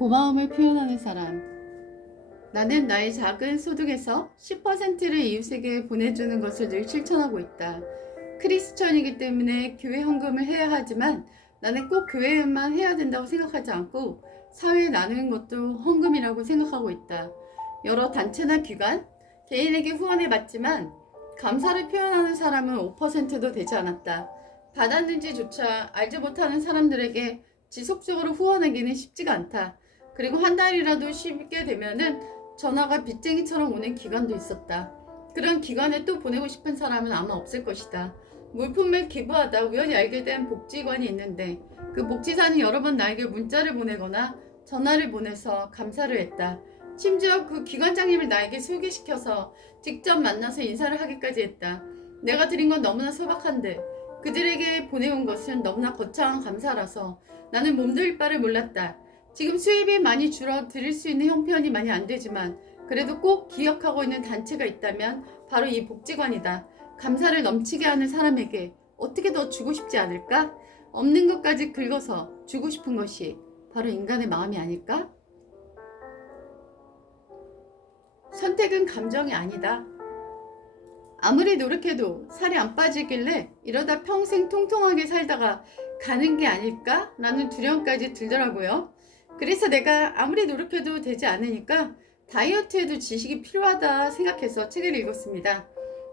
고마움을 표현하는 사람. 나는 나의 작은 소득에서 10%를 이웃에게 보내주는 것을 늘 실천하고 있다. 크리스천이기 때문에 교회 헌금을 해야 하지만 나는 꼭 교회만 해야 된다고 생각하지 않고 사회에 나누는 것도 헌금이라고 생각하고 있다. 여러 단체나 기관, 개인에게 후원해 봤지만 감사를 표현하는 사람은 5%도 되지 않았다. 받았는지조차 알지 못하는 사람들에게 지속적으로 후원하기는 쉽지가 않다. 그리고 한 달이라도 쉽게 되면은 전화가 빚쟁이처럼 오는 기간도 있었다. 그런 기간에 또 보내고 싶은 사람은 아마 없을 것이다. 물품을 기부하다 우연히 알게 된 복지관이 있는데 그 복지사는 여러 번 나에게 문자를 보내거나 전화를 보내서 감사를 했다. 심지어 그 기관장님을 나에게 소개시켜서 직접 만나서 인사를 하기까지 했다. 내가 드린 건 너무나 소박한데 그들에게 보내온 것은 너무나 거창한 감사라서 나는 몸둘 바를 몰랐다. 지금 수입이 많이 줄어들 수 있는 형편이 많이 안 되지만 그래도 꼭 기억하고 있는 단체가 있다면 바로 이 복지관이다. 감사를 넘치게 하는 사람에게 어떻게 더 주고 싶지 않을까? 없는 것까지 긁어서 주고 싶은 것이 바로 인간의 마음이 아닐까? 선택은 감정이 아니다. 아무리 노력해도 살이 안 빠지길래 이러다 평생 통통하게 살다가 가는 게 아닐까? 라는 두려움까지 들더라고요. 그래서 내가 아무리 노력해도 되지 않으니까 다이어트에도 지식이 필요하다 생각해서 책을 읽었습니다.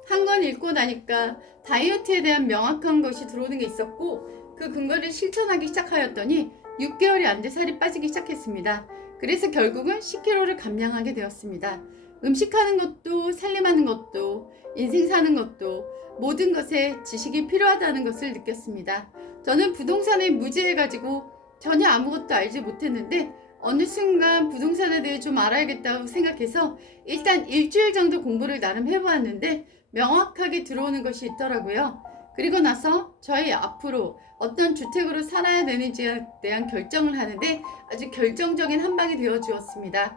한 권 읽고 나니까 다이어트에 대한 명확한 것이 들어오는 게 있었고 그 근거를 실천하기 시작하였더니 6개월이 안 돼 살이 빠지기 시작했습니다. 그래서 결국은 10kg를 감량하게 되었습니다. 음식하는 것도 살림하는 것도 인생 사는 것도 모든 것에 지식이 필요하다는 것을 느꼈습니다. 저는 부동산에 무지해가지고 전혀 아무것도 알지 못했는데 어느 순간 부동산에 대해 좀 알아야겠다고 생각해서 일단 일주일 정도 공부를 나름 해보았는데 명확하게 들어오는 것이 있더라고요. 그리고 나서 저희 앞으로 어떤 주택으로 살아야 되는지에 대한 결정을 하는데 아주 결정적인 한 방이 되어 주었습니다.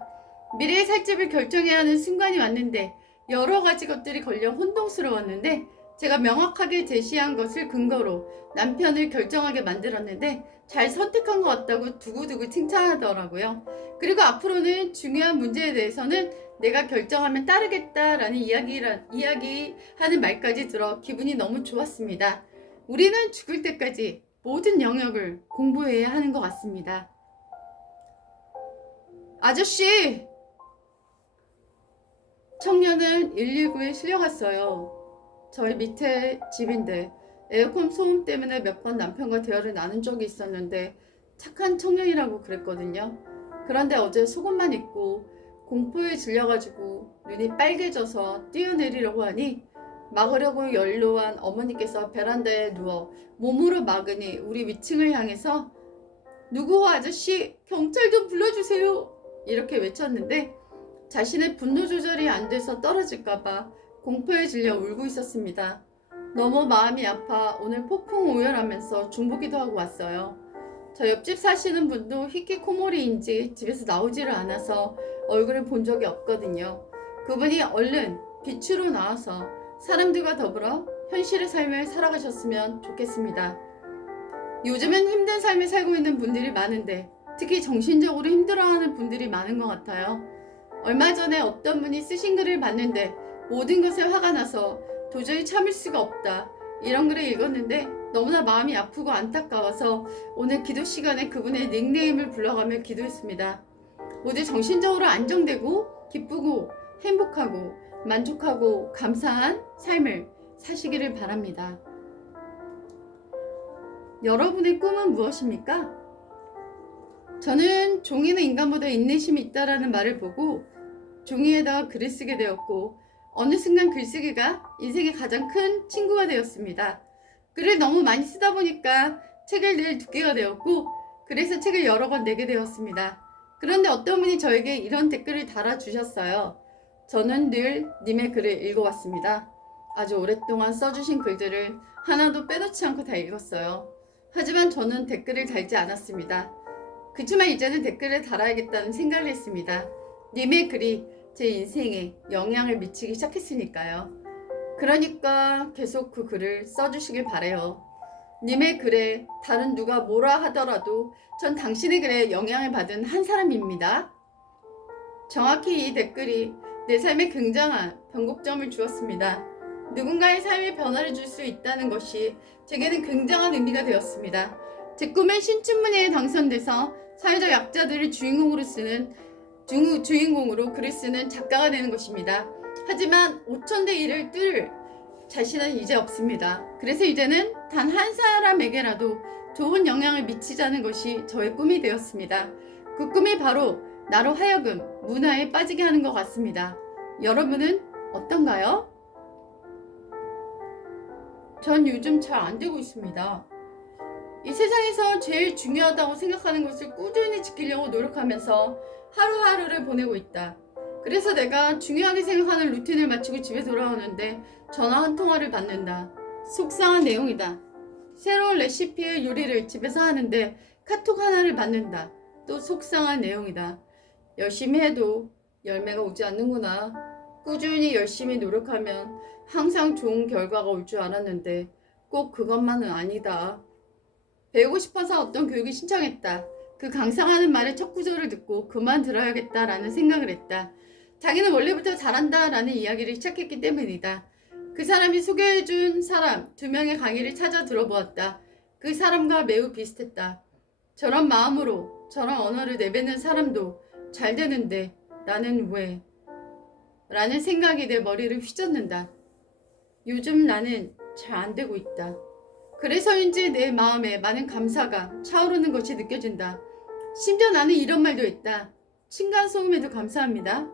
미래의 살집을 결정해야 하는 순간이 왔는데 여러 가지 것들이 걸려 혼동스러웠는데 제가 명확하게 제시한 것을 근거로 남편을 결정하게 만들었는데 잘 선택한 것 같다고 두고두고 칭찬하더라고요. 그리고 앞으로는 중요한 문제에 대해서는 내가 결정하면 따르겠다라는 이야기하는 말까지 들어 기분이 너무 좋았습니다. 우리는 죽을 때까지 모든 영역을 공부해야 하는 것 같습니다. 아저씨! 청년은 119에 실려갔어요. 저희 밑에 집인데 에어컨 소음 때문에 몇 번 남편과 대화를 나눈 적이 있었는데 착한 청년이라고 그랬거든요. 그런데 어제 속옷만 입고 공포에 질려가지고 눈이 빨개져서 뛰어내리려고 하니 막으려고 연로한 어머니께서 베란다에 누워 몸으로 막으니 우리 위층을 향해서 누구 아저씨 경찰 좀 불러주세요 이렇게 외쳤는데 자신의 분노 조절이 안 돼서 떨어질까봐 공포에 질려 울고 있었습니다. 너무 마음이 아파 오늘 폭풍 오열하면서 중보기도 하고 왔어요. 저 옆집 사시는 분도 히키코모리인지 집에서 나오지를 않아서 얼굴을 본 적이 없거든요. 그분이 얼른 빛으로 나와서 사람들과 더불어 현실의 삶을 살아가셨으면 좋겠습니다. 요즘은 힘든 삶을 살고 있는 분들이 많은데 특히 정신적으로 힘들어하는 분들이 많은 것 같아요. 얼마 전에 어떤 분이 쓰신 글을 봤는데 모든 것에 화가 나서 도저히 참을 수가 없다 이런 글을 읽었는데 너무나 마음이 아프고 안타까워서 오늘 기도 시간에 그분의 닉네임을 불러가며 기도했습니다. 모두 정신적으로 안정되고 기쁘고 행복하고 만족하고 감사한 삶을 사시기를 바랍니다. 여러분의 꿈은 무엇입니까? 저는 종이는 인간보다 인내심이 있다라는 말을 보고 종이에다가 글을 쓰게 되었고 어느 순간 글쓰기가 인생의 가장 큰 친구가 되었습니다. 글을 너무 많이 쓰다 보니까 책을 낼 두께가 되었고 그래서 책을 여러 권 내게 되었습니다. 그런데 어떤 분이 저에게 이런 댓글을 달아주셨어요. 저는 늘 님의 글을 읽어왔습니다. 아주 오랫동안 써주신 글들을 하나도 빼놓지 않고 다 읽었어요. 하지만 저는 댓글을 달지 않았습니다. 그치만 이제는 댓글을 달아야겠다는 생각을 했습니다. 님의 글이 제 인생에 영향을 미치기 시작했으니까요. 그러니까 계속 그 글을 써주시길 바래요. 님의 글에 다른 누가 뭐라 하더라도 전 당신의 글에 영향을 받은 한 사람입니다. 정확히 이 댓글이 내 삶에 굉장한 변곡점을 주었습니다. 누군가의 삶에 변화를 줄 수 있다는 것이 제게는 굉장한 의미가 되었습니다. 제 꿈은 신춘문예에 당선돼서 사회적 약자들을 주인공으로 글을 쓰는 작가가 되는 것입니다. 하지만 5,000대 1을 뚫을 자신은 이제 없습니다. 그래서 이제는 단 한 사람에게라도 좋은 영향을 미치자는 것이 저의 꿈이 되었습니다. 그 꿈이 바로 나로 하여금 문화에 빠지게 하는 것 같습니다. 여러분은 어떤가요? 전 요즘 잘 안 되고 있습니다. 이 세상에서 제일 중요하다고 생각하는 것을 꾸준히 지키려고 노력하면서 하루하루를 보내고 있다. 그래서 내가 중요하게 생각하는 루틴을 마치고 집에 돌아오는데 전화 한 통화를 받는다. 속상한 내용이다. 새로운 레시피의 요리를 집에서 하는데 카톡 하나를 받는다. 또 속상한 내용이다. 열심히 해도 열매가 오지 않는구나. 꾸준히 열심히 노력하면 항상 좋은 결과가 올 줄 알았는데 꼭 그것만은 아니다. 배우고 싶어서 어떤 교육이 신청했다. 그 강상하는 말의 첫 구절을 듣고 그만 들어야겠다라는 생각을 했다. 자기는 원래부터 잘한다라는 이야기를 시작했기 때문이다. 그 사람이 소개해준 사람 2명의 강의를 찾아 들어보았다. 그 사람과 매우 비슷했다. 저런 마음으로 저런 언어를 내뱉는 사람도 잘 되는데 나는 왜? 라는 생각이 내 머리를 휘젓는다. 요즘 나는 잘 안 되고 있다. 그래서인지 내 마음에 많은 감사가 차오르는 것이 느껴진다. 심지어 나는 이런 말도 했다. 층간소음에도 감사합니다.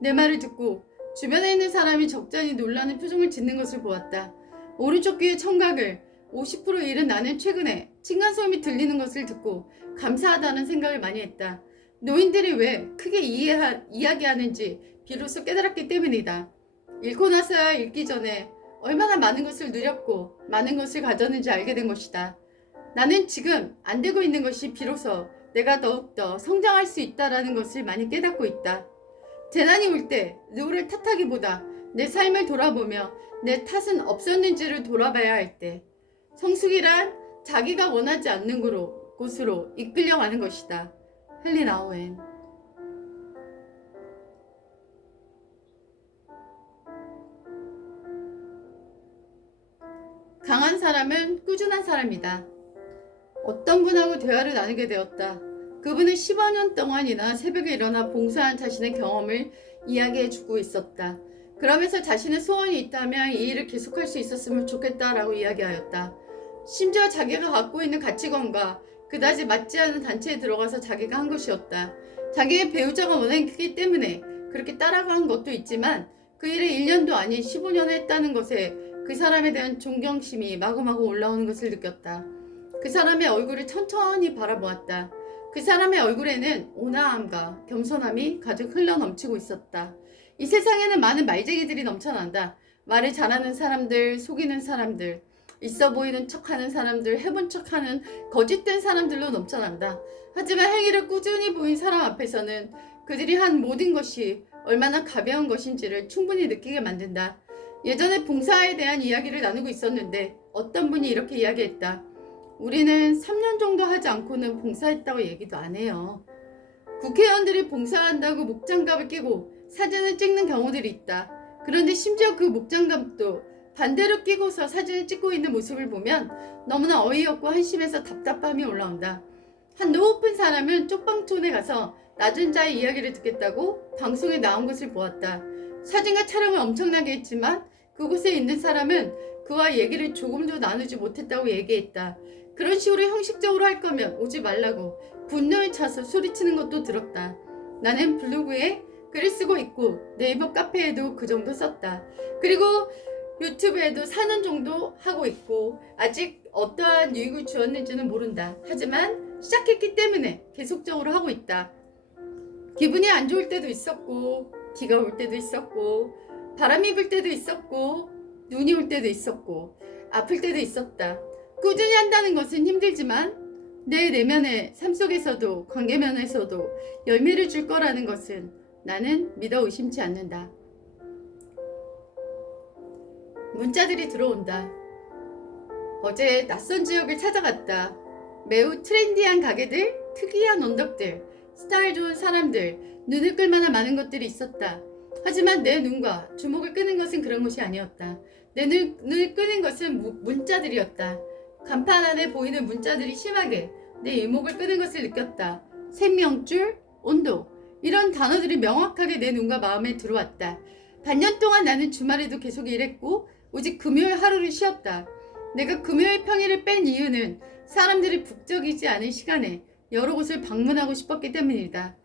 내 말을 듣고 주변에 있는 사람이 적잖이 놀라는 표정을 짓는 것을 보았다. 오른쪽 귀의 청각을 50% 잃은 나는 최근에 층간소음이 들리는 것을 듣고 감사하다는 생각을 많이 했다. 노인들이 왜 크게 이야기하는지 비로소 깨달았기 때문이다. 읽고 나서야 읽기 전에 얼마나 많은 것을 누렸고 많은 것을 가졌는지 알게 된 것이다. 나는 지금 안 되고 있는 것이 비로소 내가 더욱더 성장할 수 있다는 것을 많이 깨닫고 있다. 재난이 올 때 누구를 탓하기보다 내 삶을 돌아보며 내 탓은 없었는지를 돌아봐야 할 때 성숙이란 자기가 원하지 않는 곳으로 이끌려가는 것이다. 헨리 나우엔. 강한 사람은 꾸준한 사람이다. 어떤 분하고 대화를 나누게 되었다. 그분은 15년 동안이나 새벽에 일어나 봉사한 자신의 경험을 이야기해주고 있었다. 그러면서 자신의 소원이 있다면 이 일을 계속할 수 있었으면 좋겠다라고 이야기하였다. 심지어 자기가 갖고 있는 가치관과 그다지 맞지 않은 단체에 들어가서 자기가 한 것이었다. 자기의 배우자가 워낙 크기 때문에 그렇게 따라간 것도 있지만 그 일을 1년도 아닌 15년을 했다는 것에 그 사람에 대한 존경심이 마구마구 올라오는 것을 느꼈다. 그 사람의 얼굴을 천천히 바라보았다. 그 사람의 얼굴에는 온화함과 겸손함이 가득 흘러넘치고 있었다. 이 세상에는 많은 말쟁이들이 넘쳐난다. 말을 잘하는 사람들, 속이는 사람들, 있어 보이는 척하는 사람들, 해본 척하는 거짓된 사람들로 넘쳐난다. 하지만 행위를 꾸준히 보인 사람 앞에서는 그들이 한 모든 것이 얼마나 가벼운 것인지를 충분히 느끼게 만든다. 예전에 봉사에 대한 이야기를 나누고 있었는데 어떤 분이 이렇게 이야기했다. 우리는 3년 정도 하지 않고는 봉사했다고 얘기도 안 해요. 국회의원들이 봉사한다고 목장갑을 끼고 사진을 찍는 경우들이 있다. 그런데 심지어 그 목장갑도 반대로 끼고서 사진을 찍고 있는 모습을 보면 너무나 어이없고 한심해서 답답함이 올라온다. 한 높은 사람은 쪽방촌에 가서 낮은 자의 이야기를 듣겠다고 방송에 나온 것을 보았다. 사진과 촬영을 엄청나게 했지만 그곳에 있는 사람은 그와 얘기를 조금도 나누지 못했다고 얘기했다. 그런 식으로 형식적으로 할 거면 오지 말라고 분노에 차서 소리치는 것도 들었다. 나는 블로그에 글을 쓰고 있고 네이버 카페에도 그 정도 썼다. 그리고 유튜브에도 4년 정도 하고 있고 아직 어떠한 유익을 주었는지는 모른다. 하지만 시작했기 때문에 계속적으로 하고 있다. 기분이 안 좋을 때도 있었고 비가 올 때도 있었고 바람이 불 때도 있었고 눈이 올 때도 있었고 아플 때도 있었다. 꾸준히 한다는 것은 힘들지만 내 내면의 삶 속에서도 관계면에서도 열매를 줄 거라는 것은 나는 믿어 의심치 않는다. 문자들이 들어온다. 어제 낯선 지역을 찾아갔다. 매우 트렌디한 가게들, 특이한 언덕들, 스타일 좋은 사람들, 눈을 끌만한 많은 것들이 있었다. 하지만 내 눈과 주목을 끄는 것은 그런 것이 아니었다. 내 눈을 끄는 것은 문자들이었다. 간판 안에 보이는 문자들이 심하게 내 이목을 끄는 것을 느꼈다. 생명줄, 온도, 이런 단어들이 명확하게 내 눈과 마음에 들어왔다. 반년 동안 나는 주말에도 계속 일했고 오직 금요일 하루를 쉬었다. 내가 금요일 평일을 뺀 이유는 사람들이 북적이지 않은 시간에 여러 곳을 방문하고 싶었기 때문이다.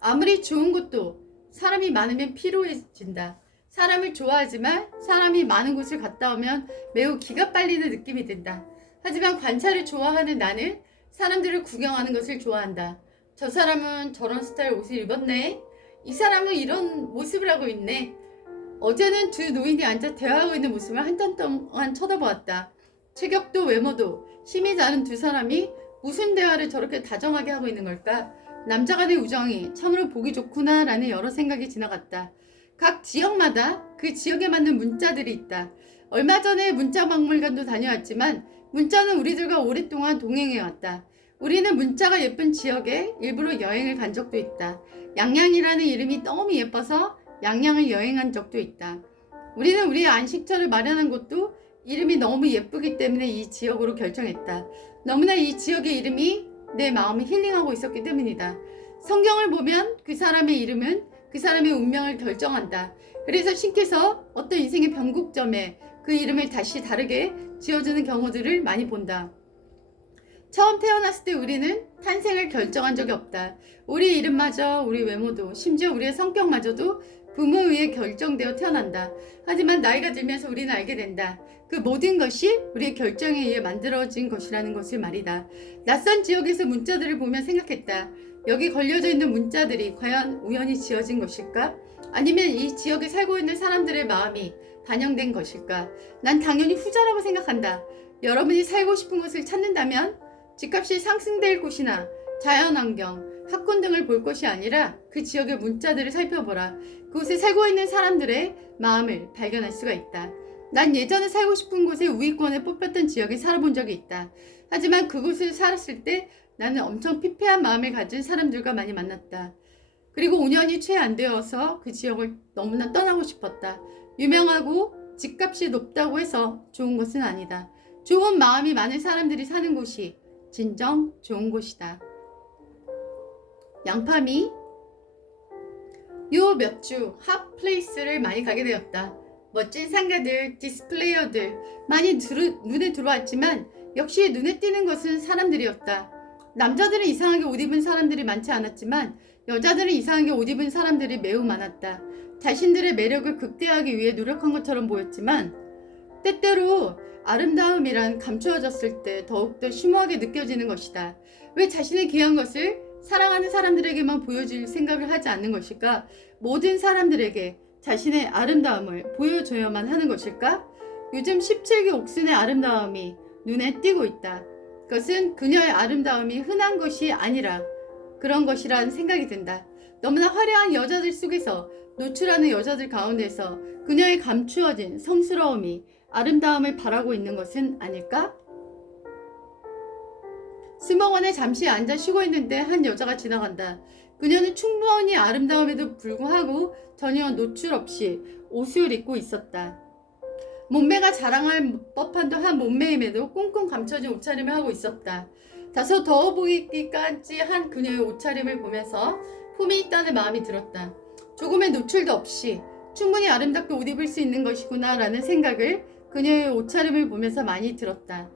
아무리 좋은 곳도 사람이 많으면 피로해진다. 사람을 좋아하지만 사람이 많은 곳을 갔다 오면 매우 기가 빨리는 느낌이 든다. 하지만 관찰을 좋아하는 나는 사람들을 구경하는 것을 좋아한다. 저 사람은 저런 스타일 옷을 입었네. 이 사람은 이런 모습을 하고 있네. 어제는 두 노인이 앉아 대화하고 있는 모습을 한참 동안 쳐다보았다. 체격도 외모도 심이 다른 두 사람이 무슨 대화를 저렇게 다정하게 하고 있는 걸까? 남자 간의 우정이 참으로 보기 좋구나 라는 여러 생각이 지나갔다. 각 지역마다 그 지역에 맞는 문자들이 있다. 얼마 전에 문자박물관도 다녀왔지만 문자는 우리들과 오랫동안 동행해왔다. 우리는 문자가 예쁜 지역에 일부러 여행을 간 적도 있다. 양양이라는 이름이 너무 예뻐서 양양을 여행한 적도 있다. 우리는 우리의 안식처를 마련한 곳도 이름이 너무 예쁘기 때문에 이 지역으로 결정했다. 너무나 이 지역의 이름이 내 마음을 힐링하고 있었기 때문이다. 성경을 보면 그 사람의 이름은 그 사람의 운명을 결정한다. 그래서 신께서 어떤 인생의 변곡점에 그 이름을 다시 다르게 지어주는 경우들을 많이 본다. 처음 태어났을 때 우리는 탄생을 결정한 적이 없다. 우리 이름마저, 우리 외모도, 심지어 우리의 성격마저도 부모에 의해 결정되어 태어난다. 하지만 나이가 들면서 우리는 알게 된다. 그 모든 것이 우리의 결정에 의해 만들어진 것이라는 것을 말이다. 낯선 지역에서 문자들을 보며 생각했다. 여기 걸려져 있는 문자들이 과연 우연히 지어진 것일까? 아니면 이 지역에 살고 있는 사람들의 마음이 반영된 것일까? 난 당연히 후자라고 생각한다. 여러분이 살고 싶은 곳을 찾는다면 집값이 상승될 곳이나 자연환경, 학군 등을 볼 것이 아니라 그 지역의 문자들을 살펴보라. 그곳에 살고 있는 사람들의 마음을 발견할 수가 있다. 난 예전에 살고 싶은 곳에 우위권에 뽑혔던 지역에 살아본 적이 있다. 하지만 그곳을 살았을 때 나는 엄청 피폐한 마음을 가진 사람들과 많이 만났다. 그리고 5년이 채 안 되어서 그 지역을 너무나 떠나고 싶었다. 유명하고 집값이 높다고 해서 좋은 것은 아니다. 좋은 마음이 많은 사람들이 사는 곳이 진정 좋은 곳이다. 양파미 요 몇 주 핫플레이스를 많이 가게 되었다. 멋진 상가들, 디스플레이어들 많이 눈에 들어왔지만 역시 눈에 띄는 것은 사람들이었다. 남자들은 이상하게 옷 입은 사람들이 많지 않았지만 여자들은 이상하게 옷 입은 사람들이 매우 많았다. 자신들의 매력을 극대화하기 위해 노력한 것처럼 보였지만 때때로 아름다움이란 감추어졌을 때 더욱더 심오하게 느껴지는 것이다. 왜 자신의 귀한 것을 사랑하는 사람들에게만 보여줄 생각을 하지 않는 것일까? 모든 사람들에게 자신의 아름다움을 보여줘야만 하는 것일까? 요즘 17기 옥순의 아름다움이 눈에 띄고 있다. 그것은 그녀의 아름다움이 흔한 것이 아니라 그런 것이라는 생각이 든다. 너무나 화려한 여자들 속에서 노출하는 여자들 가운데서 그녀의 감추어진 성스러움이 아름다움을 바라고 있는 것은 아닐까? 스모건에 잠시 앉아 쉬고 있는데 한 여자가 지나간다. 그녀는 충분히 아름다움에도 불구하고 전혀 노출 없이 옷을 입고 있었다. 몸매가 자랑할 법한 한 몸매임에도 꽁꽁 감춰진 옷차림을 하고 있었다. 다소 더워 보이기까지 한 그녀의 옷차림을 보면서 품이 있다는 마음이 들었다. 조금의 노출도 없이 충분히 아름답게 옷 입을 수 있는 것이구나 라는 생각을 그녀의 옷차림을 보면서 많이 들었다.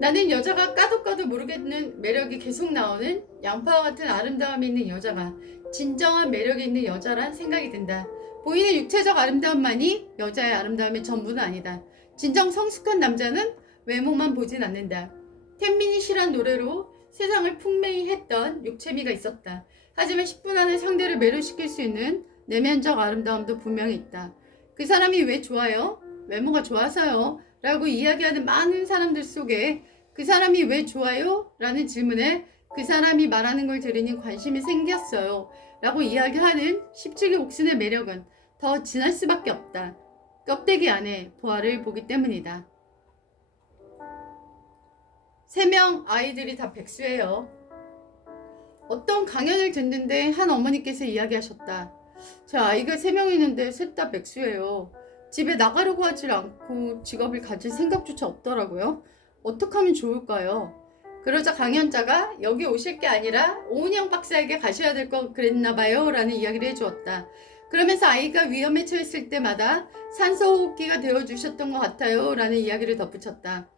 나는 여자가 까도 모르겠는 매력이 계속 나오는 양파와 같은 아름다움이 있는 여자가 진정한 매력이 있는 여자란 생각이 든다. 보이는 육체적 아름다움만이 여자의 아름다움의 전부는 아니다. 진정 성숙한 남자는 외모만 보진 않는다. 텐미닛이란 노래로 세상을 풍맹히 했던 육체미가 있었다. 하지만 10분 안에 상대를 매료시킬 수 있는 내면적 아름다움도 분명히 있다. 그 사람이 왜 좋아요? 외모가 좋아서요? 라고 이야기하는 많은 사람들 속에 그 사람이 왜 좋아요? 라는 질문에 그 사람이 말하는 걸 들으니 관심이 생겼어요. 라고 이야기하는 17기 옥순의 매력은 더 진할 수밖에 없다. 껍데기 안에 보화를 보기 때문이다. 3명 아이들이 다 백수예요. 어떤 강연을 듣는데 한 어머니께서 이야기하셨다. 제 아이가 3명 있는데 셋 다 백수예요. 집에 나가려고 하질 않고 직업을 가질 생각조차 없더라고요. 어떻게 하면 좋을까요? 그러자 강연자가 여기 오실 게 아니라 오은영 박사에게 가셔야 될 거 그랬나 봐요 라는 이야기를 해주었다. 그러면서 아이가 위험에 처했을 때마다 산소호흡기가 되어주셨던 것 같아요 라는 이야기를 덧붙였다.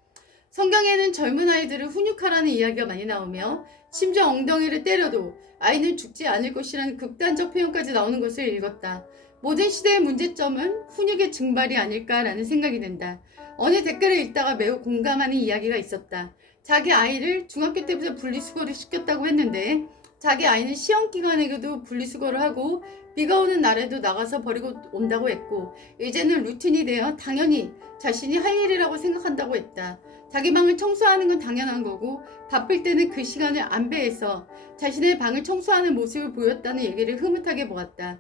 성경에는 젊은 아이들을 훈육하라는 이야기가 많이 나오며 심지어 엉덩이를 때려도 아이는 죽지 않을 것이라는 극단적 표현까지 나오는 것을 읽었다. 모든 시대의 문제점은 훈육의 증발이 아닐까라는 생각이 든다. 어느 댓글을 읽다가 매우 공감하는 이야기가 있었다. 자기 아이를 중학교 때부터 분리수거를 시켰다고 했는데 자기 아이는 시험 기간에도 분리수거를 하고 비가 오는 날에도 나가서 버리고 온다고 했고 이제는 루틴이 되어 당연히 자신이 할 일이라고 생각한다고 했다. 자기 방을 청소하는 건 당연한 거고 바쁠 때는 그 시간을 안배해서 자신의 방을 청소하는 모습을 보였다는 얘기를 흐뭇하게 보았다.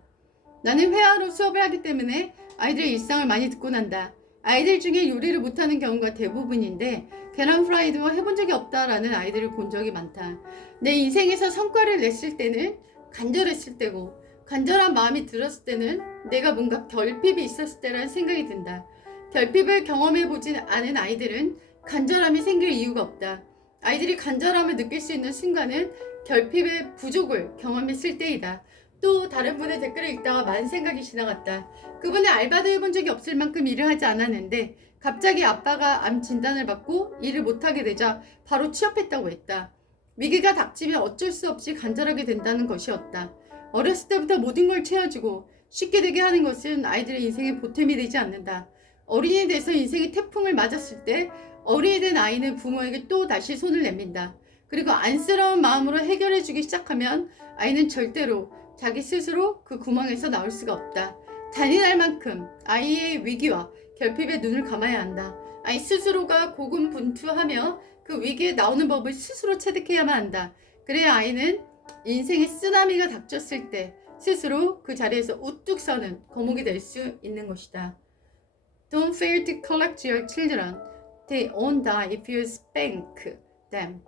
나는 회화로 수업을 하기 때문에 아이들의 일상을 많이 듣고 난다. 아이들 중에 요리를 못하는 경우가 대부분인데 계란 프라이도 해본 적이 없다라는 아이들을 본 적이 많다. 내 인생에서 성과를 냈을 때는 간절했을 때고 간절한 마음이 들었을 때는 내가 뭔가 결핍이 있었을 때라는 생각이 든다. 결핍을 경험해보진 않은 아이들은 간절함이 생길 이유가 없다. 아이들이 간절함을 느낄 수 있는 순간은 결핍의 부족을 경험했을 때이다. 또 다른 분의 댓글을 읽다가 많은 생각이 지나갔다. 그분은 알바도 해본 적이 없을 만큼 일을 하지 않았는데 갑자기 아빠가 암 진단을 받고 일을 못하게 되자 바로 취업했다고 했다. 위기가 닥치면 어쩔 수 없이 간절하게 된다는 것이었다. 어렸을 때부터 모든 걸 채워주고 쉽게 되게 하는 것은 아이들의 인생의 보탬이 되지 않는다. 어린이 돼서 인생의 태풍을 맞았을 때 어린이 된 아이는 부모에게 또 다시 손을 내민다. 그리고 안쓰러운 마음으로 해결해주기 시작하면 아이는 절대로 자기 스스로 그 구멍에서 나올 수가 없다. 잔인할 만큼 아이의 위기와 결핍에 눈을 감아야 한다. 아이 스스로가 고군분투하며 그 위기에 나오는 법을 스스로 체득해야만 한다. 그래야 아이는 인생의 쓰나미가 닥쳤을 때 스스로 그 자리에서 우뚝 서는 거목이 될 수 있는 것이다. Don't fail to collect your children. They won't die if you spank them.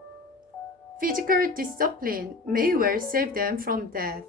Physical discipline may well save them from death.